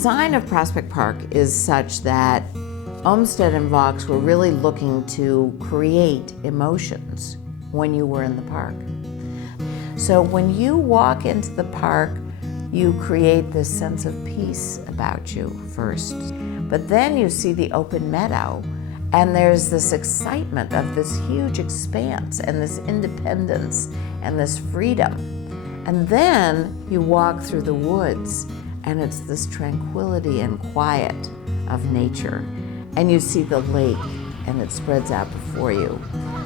design of Prospect Park is such that Olmsted and Vaux were really looking to create emotions when you were in the park. So when you walk into the park, you create this sense of peace about you first. But then you see the open meadow, and there's this excitement of this huge expanse and this independence and this freedom. And then you walk through the woods, and it's this tranquility and quiet of nature. And you see the lake, and it spreads out before you.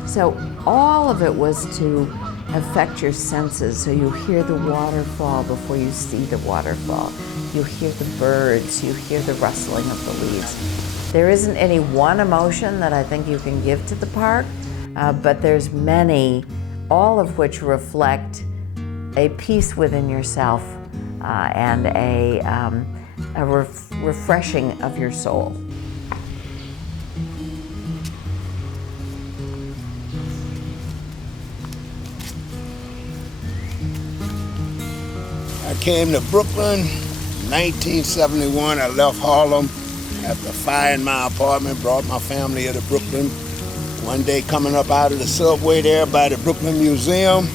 So all of it was to affect your senses, so you hear the waterfall before you see the waterfall. You hear the birds, you hear the rustling of the leaves. There isn't any one emotion that I think you can give to the park, but there's many, all of which reflect a peace within yourself and a refreshing of your soul. I came to Brooklyn in 1971. I left Harlem after fire in my apartment, brought my family here to Brooklyn. One day coming up out of the subway there by the Brooklyn Museum,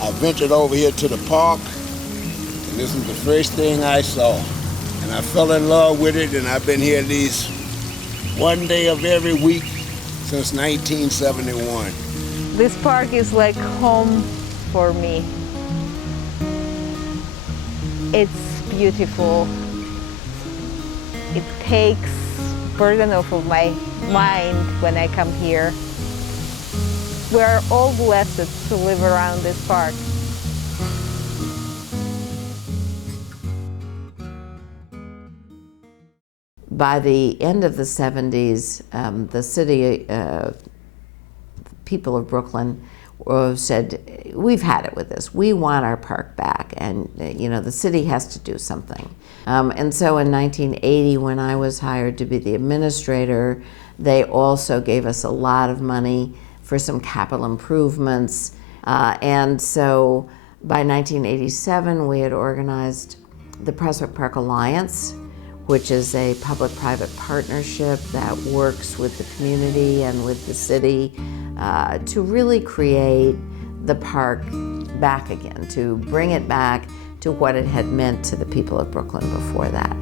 I ventured over here to the park, and this was the first thing I saw. And I fell in love with it, and I've been here at least one day of every week since 1971. This park is like home for me. It's beautiful. It takes burden off of my mind when I come here. We're all blessed to live around this park. By the end of the 70s, the city, people of Brooklyn said, we've had it with this. We want our park back, and the city has to do something. And so in 1980, when I was hired to be the administrator, they also gave us a lot of money for some capital improvements. And so by 1987, we had organized the Prospect Park Alliance, which is a public-private partnership that works with the community and with the city to really create the park back again, to bring it back to what it had meant to the people of Brooklyn before that.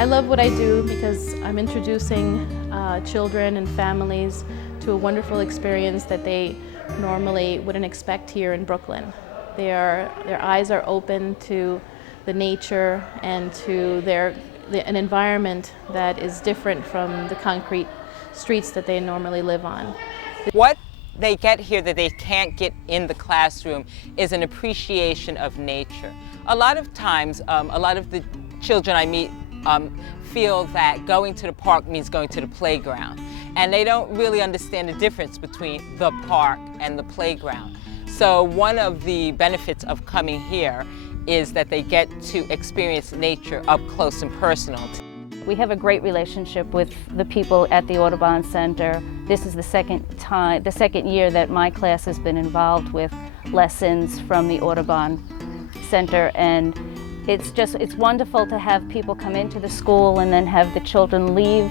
I love what I do because I'm introducing children and families to a wonderful experience that they normally wouldn't expect here in Brooklyn. Their eyes are open to the nature and to an environment that is different from the concrete streets that they normally live on. What they get here that they can't get in the classroom is an appreciation of nature. A lot of times, a lot of the children I meet feel that going to the park means going to the playground, and they don't really understand the difference between the park and the playground. So one of the benefits of coming here is that they get to experience nature up close and personal. We have a great relationship with the people at the Audubon Center. This is the second year that my class has been involved with lessons from the Audubon Center, and it's wonderful to have people come into the school and then have the children leave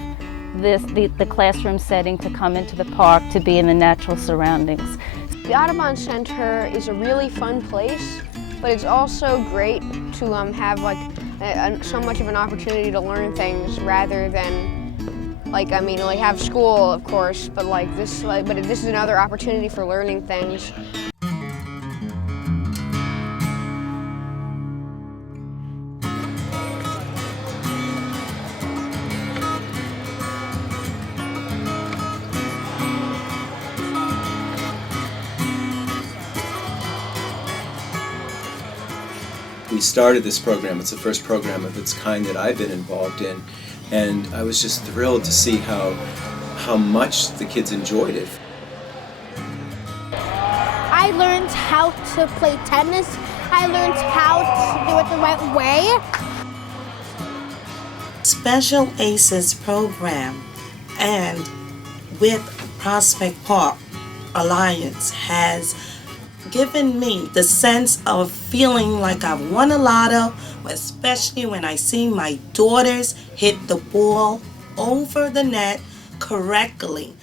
the classroom setting to come into the park to be in the natural surroundings. The Audubon Center is a really fun place, but it's also great to have so much of an opportunity to learn things rather than have school, of course, but this is another opportunity for learning things. We started this program. It's the first program of its kind that I've been involved in, and I was just thrilled to see how much the kids enjoyed it. I learned how to play tennis. I learned how to do it the right way. Special ACES program and with Prospect Park Alliance has given me the sense of feeling like I've won a lotto, especially when I see my daughters hit the ball over the net correctly.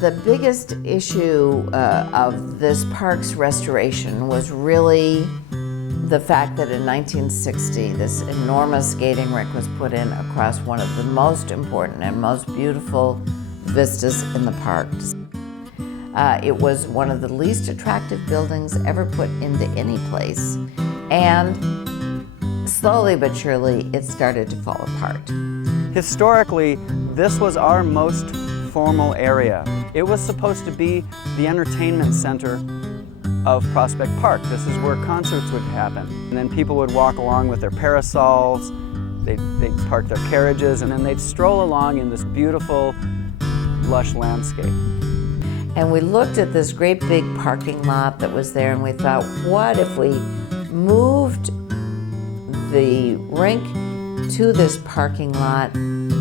The biggest issue of this park's restoration was really the fact that in 1960 this enormous skating rink was put in across one of the most important and most beautiful vistas in the park. It was one of the least attractive buildings ever put into any place, and slowly but surely it started to fall apart. Historically, this was our most formal area. It was supposed to be the entertainment center of Prospect Park. This is where concerts would happen. And then people would walk along with their parasols, they'd park their carriages, and then they'd stroll along in this beautiful, lush landscape. And we looked at this great big parking lot that was there, and we thought, what if we moved the rink to this parking lot,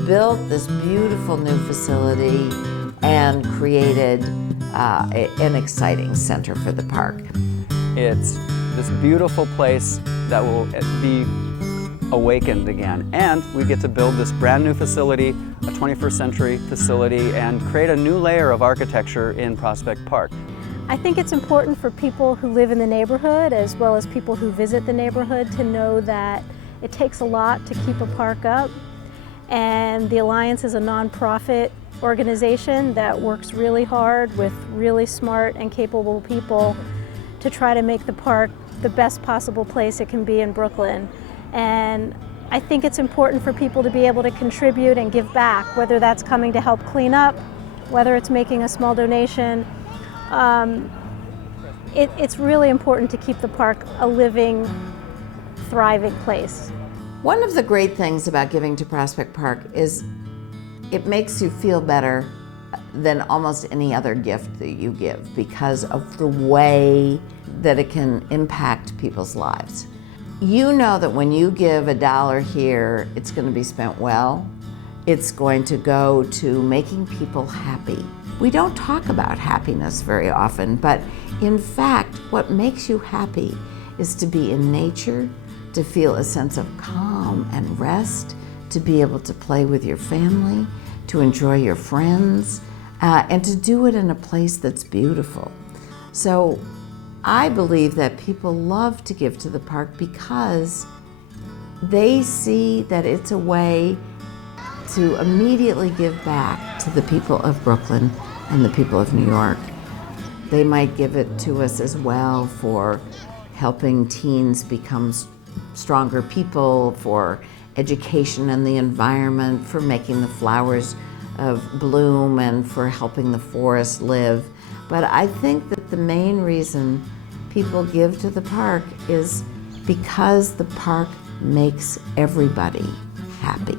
built this beautiful new facility, and created an exciting center for the park. It's this beautiful place that will be awakened again. And we get to build this brand new facility, a 21st century facility, and create a new layer of architecture in Prospect Park. I think it's important for people who live in the neighborhood as well as people who visit the neighborhood to know that it takes a lot to keep a park up. And the Alliance is a nonprofit organization that works really hard with really smart and capable people to try to make the park the best possible place it can be in Brooklyn. And I think it's important for people to be able to contribute and give back, whether that's coming to help clean up, whether it's making a small donation. It's really important to keep the park a living, thriving place. One of the great things about giving to Prospect Park is it makes you feel better than almost any other gift that you give because of the way that it can impact people's lives. You know that when you give $1 here, it's going to be spent well. It's going to go to making people happy. We don't talk about happiness very often, but in fact, what makes you happy is to be in nature, to feel a sense of calm and rest, to be able to play with your family, to enjoy your friends, and to do it in a place that's beautiful. So I believe that people love to give to the park because they see that it's a way to immediately give back to the people of Brooklyn and the people of New York. They might give it to us as well for helping teens become stronger people, for education and the environment, for making the flowers bloom, and for helping the forest live. But I think that the main reason people give to the park is because the park makes everybody happy.